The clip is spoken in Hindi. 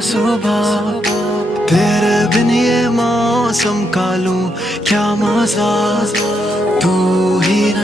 सुबह, तेरे बिन ये मौसम का लूं क्या मजा, तू ही